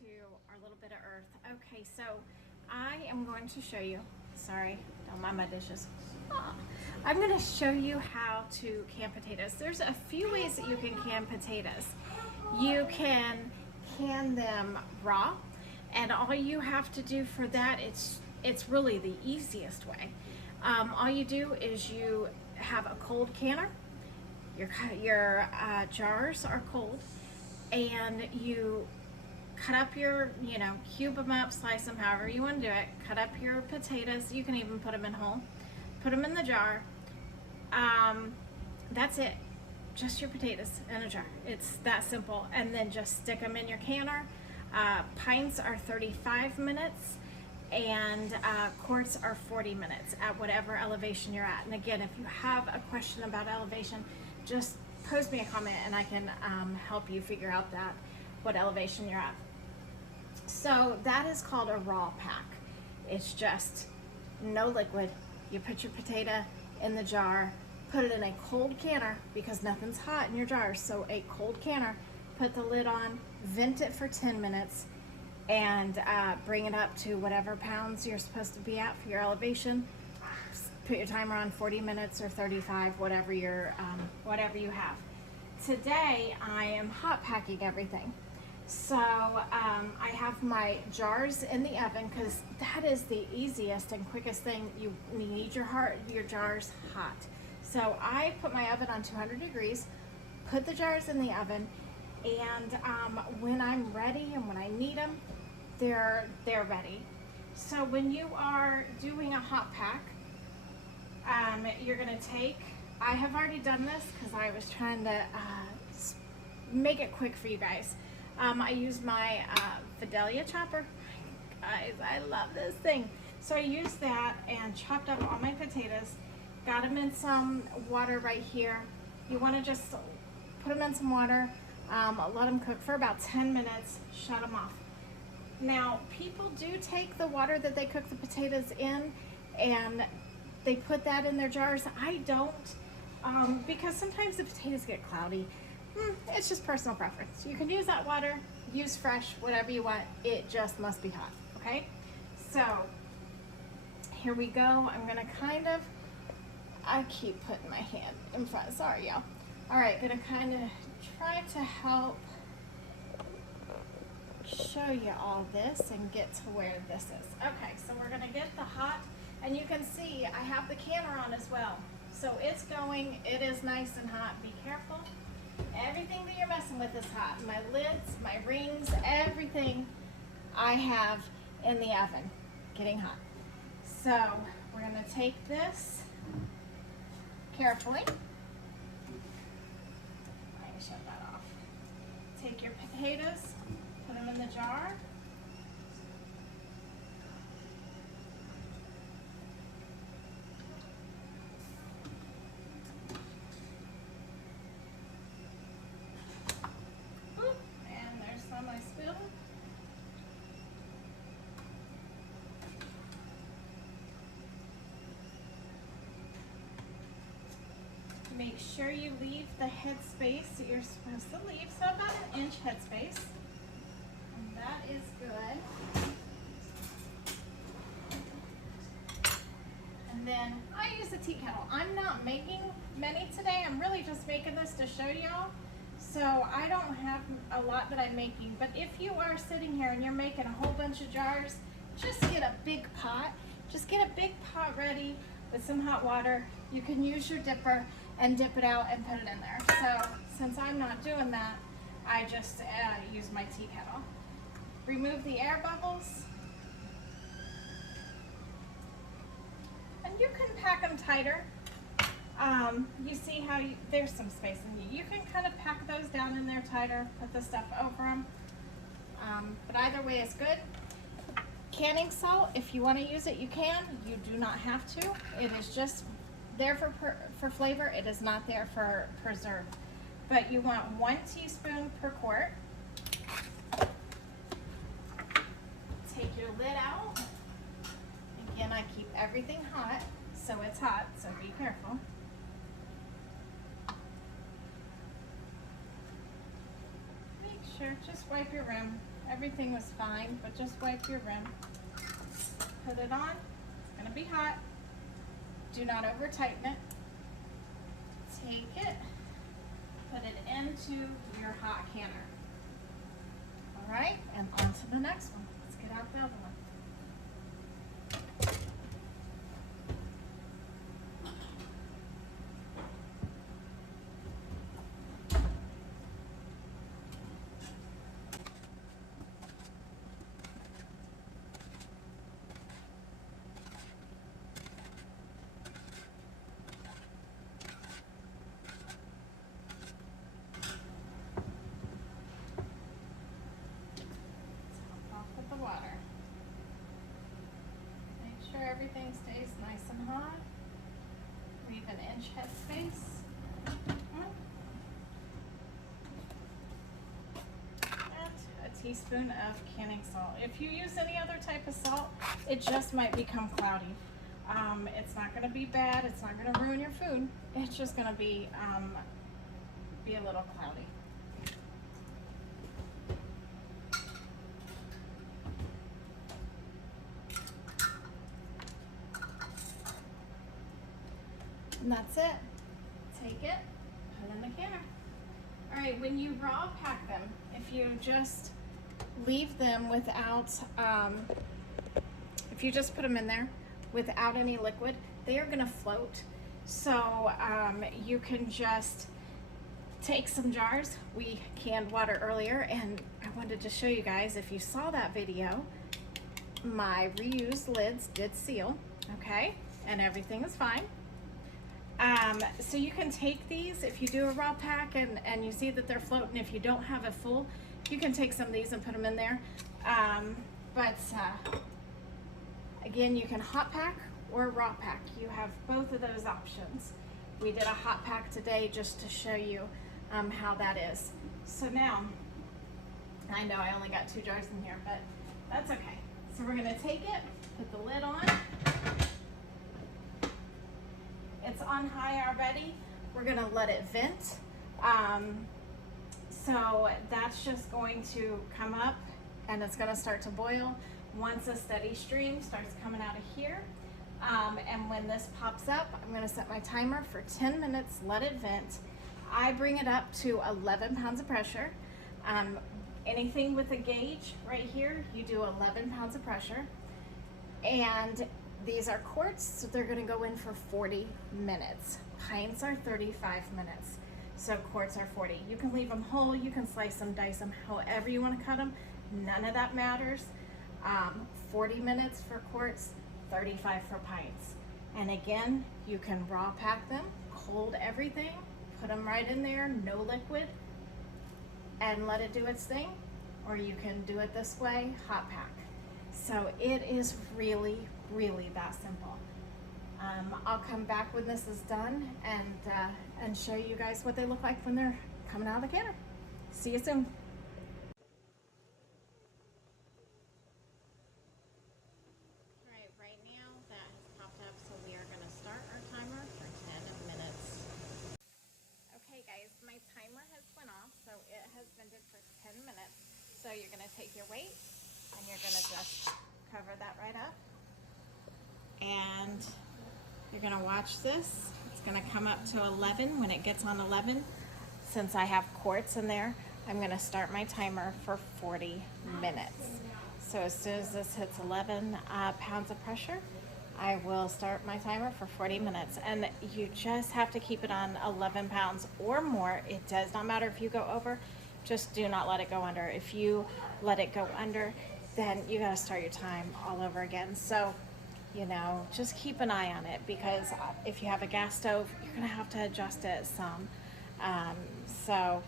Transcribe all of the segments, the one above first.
to our little bit of earth. Okay, so I am going to show you, sorry, don't mind my dishes. I'm going to show you how to can potatoes. There's a few ways that you can can potatoes. You can can them raw, and all you have to do for that, it's really the easiest way. All you do is you have a cold canner, your jars are cold, and you cut up your, cube them up, slice them, however you want to do it. Cut up your potatoes. You can even put them in whole. Put them in the jar. That's it. Just your potatoes in a jar. It's that simple. And then just stick them in your canner. Pints are 35 minutes and quarts are 40 minutes at whatever elevation you're at. And again, if you have a question about elevation, just post me a comment and I can help you figure out what elevation you're at. So that is called a raw pack. It's just no liquid. You put your potato in the jar, put it in a cold canner because nothing's hot in your jar. So a cold canner, put the lid on, vent it for 10 minutes, and bring it up to whatever pounds you're supposed to be at for your elevation. Put your timer on 40 minutes or 35, whatever you have. Today I am hot packing everything. So I have my jars in the oven because that is the easiest and quickest thing. You need your jars hot. So I put my oven on 200 degrees, put the jars in the oven, and when I'm ready and when I need them, they're ready. So when you are doing a hot pack, you're gonna I have already done this because I was trying to make it quick for you guys. I use my Vidalia chopper. Guys, I love this thing. So I used that and chopped up all my potatoes, got them in some water right here. You want to just put them in some water, let them cook for about 10 minutes, shut them off. Now, people do take the water that they cook the potatoes in and they put that in their jars. I don't, because sometimes the potatoes get cloudy. It's just personal preference. You can use that water, use fresh, whatever you want. It just must be hot, okay? So, here we go. I'm gonna I keep putting my hand in front, sorry y'all. All right, gonna kind of try to help show you all this and get to where this is. Okay, so we're gonna get the hot, and you can see I have the canner on as well. So it's going, it is nice and hot. Be careful. Everything that you're messing with is hot. My lids, my rings, everything I have in the oven getting hot. So we're gonna take this carefully. I can shut that off. Take your potatoes, put them in the jar. Make sure you leave the headspace that you're supposed to leave, so about an inch headspace. And that is good. And then I use a tea kettle. I'm not making many today. I'm really just making this to show y'all. So I don't have a lot that I'm making, but if you are sitting here and you're making a whole bunch of jars, just get a big pot. Just get a big pot ready with some hot water. You can use your dipper and dip it out and put it in there. So since I'm not doing that, I just use my tea kettle. Remove the air bubbles. And you can pack them tighter. You see how there's some space in you. You can kind of pack those down in there tighter, put the stuff over them. But either way is good. Canning salt, if you want to use it, you can. You do not have to. It is just there for flavor. It is not there for preserve. But you want 1 teaspoon per quart. Take your lid out. Again, I keep everything hot, so it's hot, so be careful. Make sure, just wipe your rim everything was fine, but just wipe your rim. Put it on. It's gonna be hot. Do not over tighten it. Take it, put it into your hot canner. All right, and on to the next one. Let's get out the other one. Everything stays nice and hot. Leave an inch headspace. And a teaspoon of canning salt. If you use any other type of salt, it just might become cloudy. It's not going to be bad. It's not going to ruin your food. It's just going to be a little cloudy. And that's it. Take it, put it in the canner. All right, when you raw pack them, if you just leave them without, if you just put them in there without any liquid, they are gonna float. So you can just take some jars. We canned water earlier, and I wanted to show you guys, if you saw that video, my reused lids did seal, okay? And everything is fine. So you can take these, if you do a raw pack and you see that they're floating, if you don't have it full, you can take some of these and put them in there. Again, you can hot pack or raw pack. You have both of those options. We did a hot pack today just to show you how that is. So now, I know I only got 2 jars in here, but that's okay. So we're gonna take it, put the lid on. It's on high already. We're gonna let it vent. So that's just going to come up and it's gonna start to boil once a steady stream starts coming out of here. And when this pops up, I'm gonna set my timer for 10 minutes, let it vent. I bring it up to 11 pounds of pressure. Anything with a gauge right here, you do 11 pounds of pressure. And these are quarts, so they're gonna go in for 40 minutes. Pints are 35 minutes, so quarts are 40. You can leave them whole, you can slice them, dice them, however you wanna cut them. None of that matters. 40 minutes for quarts, 35 for pints. And again, you can raw pack them, cold everything, put them right in there, no liquid, and let it do its thing. Or you can do it this way, hot pack. So it is really that simple. I'll come back when this is done and show you guys what they look like when they're coming out of the canner. See you soon. All right, right now that has popped up, so we are going to start our timer for 10 minutes. Okay guys, my timer has went off, so it has vented for 10 minutes. So you're going to take your weight and you're going to just cover that right up. And you're gonna watch this. It's gonna come up to 11. When it gets on 11, since I have quarts in there, I'm gonna start my timer for 40 minutes. So as soon as this hits 11 pounds of pressure, I will start my timer for 40 minutes. And you just have to keep it on 11 pounds or more. It does not matter if you go over, just do not let it go under. If you let it go under, then you gotta start your time all over again. So, you know, just keep an eye on it, because if you have a gas stove, you're gonna have to adjust it some. So,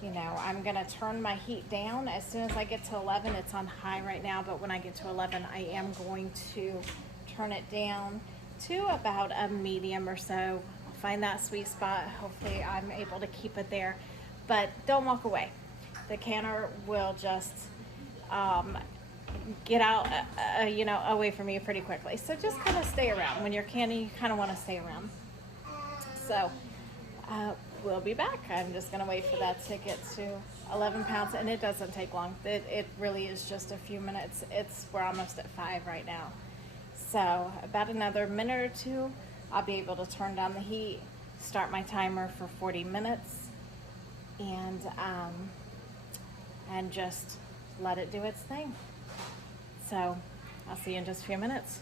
you know, I'm gonna turn my heat down. As soon as I get to 11, it's on high right now, but when I get to 11, I am going to turn it down to about a medium or so. Find that sweet spot. Hopefully I'm able to keep it there, but don't walk away. The canner will just, get out, you know, away from you pretty quickly. So just kind of stay around. When you're canning, you kind of want to stay around. So we'll be back. I'm just gonna wait for that to get to 11 pounds, and it doesn't take long. It really is just a few minutes. We're almost at 5 right now. So about another minute or two, I'll be able to turn down the heat, start my timer for 40 minutes, and just let it do its thing. So I'll see you in just a few minutes.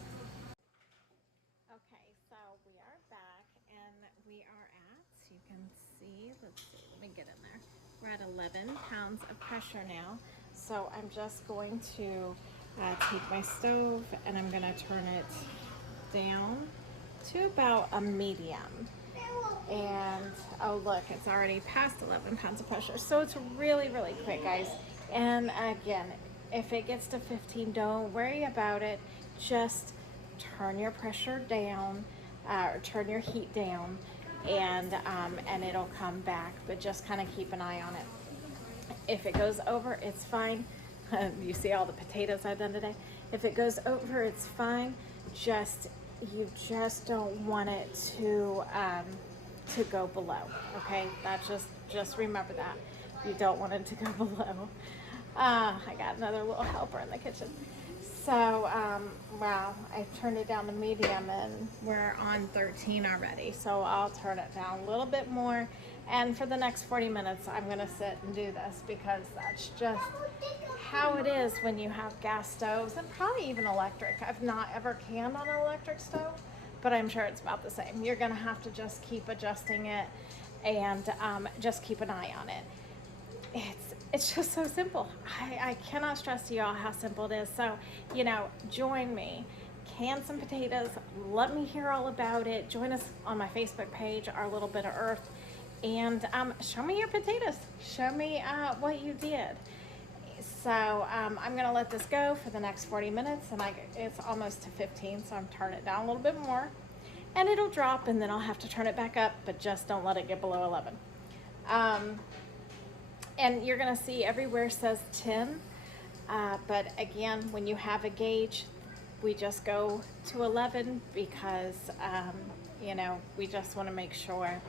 Okay, so we are back, and we are at, you can see, let's see, let me get in there. We're at 11 pounds of pressure now. So I'm just going to take my stove and I'm gonna turn it down to about a medium. And oh look, it's already past 11 pounds of pressure. So it's really, really quick, guys. And again, if it gets to 15, don't worry about it. Just turn your pressure down, or turn your heat down, and it'll come back. But just kind of keep an eye on it. If it goes over, it's fine. You see all the potatoes I've done today. If it goes over, it's fine. You just don't want it to go below. Okay, that just remember that. You don't want it to go below. I got another little helper in the kitchen. So, wow, I turned it down to medium and we're on 13 already. So I'll turn it down a little bit more. And for the next 40 minutes, I'm gonna sit and do this because that's just how it is when you have gas stoves and probably even electric. I've not ever canned on an electric stove, but I'm sure it's about the same. You're gonna have to just keep adjusting it and just keep an eye on it. It's just so simple. I cannot stress to y'all how simple it is. So, you know, join me. Can some potatoes. Let me hear all about it. Join us on my Facebook page, Our Little Bit of Earth, and show me your potatoes. Show me what you did. So I'm gonna let this go for the next 40 minutes, and it's almost to 15, so I'm turning it down a little bit more, and it'll drop, and then I'll have to turn it back up, but just don't let it get below 11. And you're gonna see everywhere says 10, but again, when you have a gauge, we just go to 11 because, you know, we just wanna make sure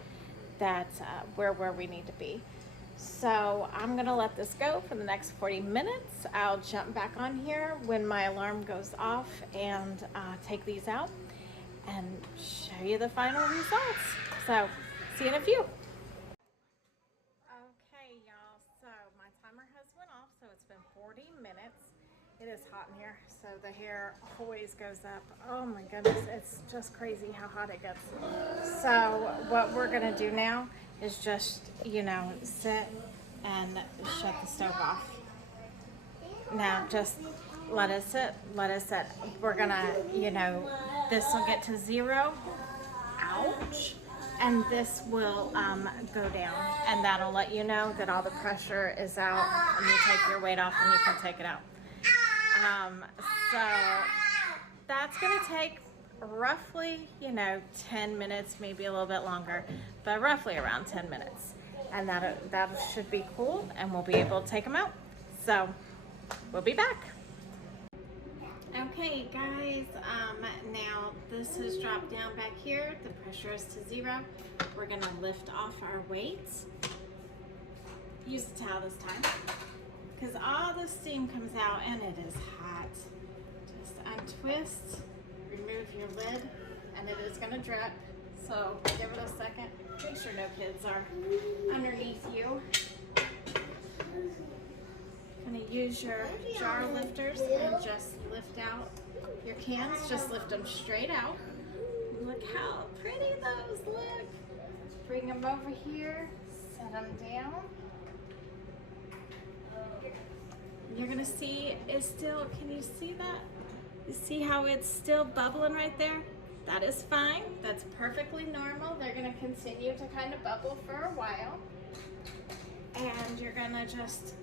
that we're where we need to be. So I'm gonna let this go for the next 40 minutes. I'll jump back on here when my alarm goes off and take these out and show you the final results. So see you in a few. Okay, y'all, so my timer has went off, so it's been 40 minutes. It is hot in here, so the hair always goes up. Oh my goodness, it's just crazy how hot it gets. So what we're gonna do now is just, you know, sit and shut the stove off. Now just let it sit, let it sit. We're gonna, you know, this will get to 0, ouch, and this will go down, and that'll let you know that all the pressure is out, and you take your weight off and you can take it out. So that's gonna take roughly, you know, 10 minutes, maybe a little bit longer, but roughly around 10 minutes. And that should be cool, and we'll be able to take them out. So we'll be back. Okay, guys, now this has dropped down back here. The pressure is to 0. We're gonna lift off our weights. Use a towel this time, because all the steam comes out and it is hot. Just untwist, remove your lid, and it is gonna drip. So give it a second. Make sure no kids are underneath you. Gonna use your jar lifters and just lift out your cans. Just lift them straight out. Look how pretty those look. Bring them over here, set them down. You're gonna see it's still, can you see that? You see how it's still bubbling right there? That is fine, that's perfectly normal. They're gonna continue to kind of bubble for a while. And you're gonna just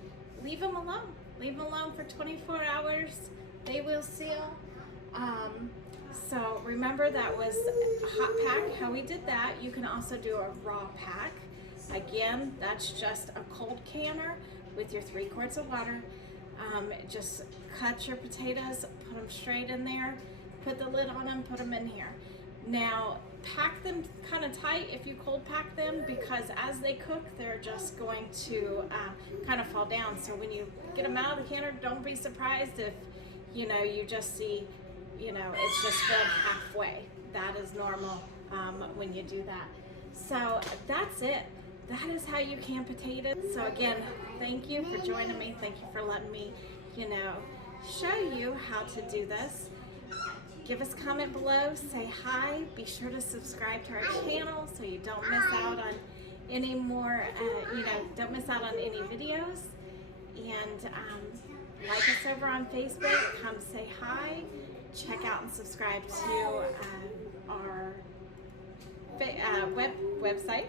leave them alone. Leave them alone for 24 hours. They will seal. So remember, that was a hot pack, how we did that. You can also do a raw pack. Again, that's just a cold canner with your 3 quarts of water. Just cut your potatoes, put them straight in there, put the lid on them, put them in here. Now, pack them kind of tight if you cold pack them, because as they cook, they're just going to kind of fall down. So when you get them out of the canner, don't be surprised if, you know, you just see, you know, it's just filled halfway. That is normal when you do that. So that's it. That is how you can potatoes. So again, thank you for joining me. Thank you for letting me, you know, show you how to do this. Give us a comment below, say hi. Be sure to subscribe to our channel so you don't miss out on any more, you know, don't miss out on any videos. And like us over on Facebook, come say hi. Check out and subscribe to our website,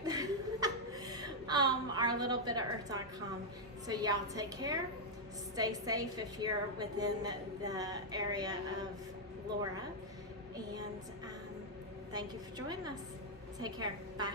ourlittlebitoferarth.com. So y'all take care, stay safe if you're within the area of Laura, and thank you for joining us. Take care. Bye.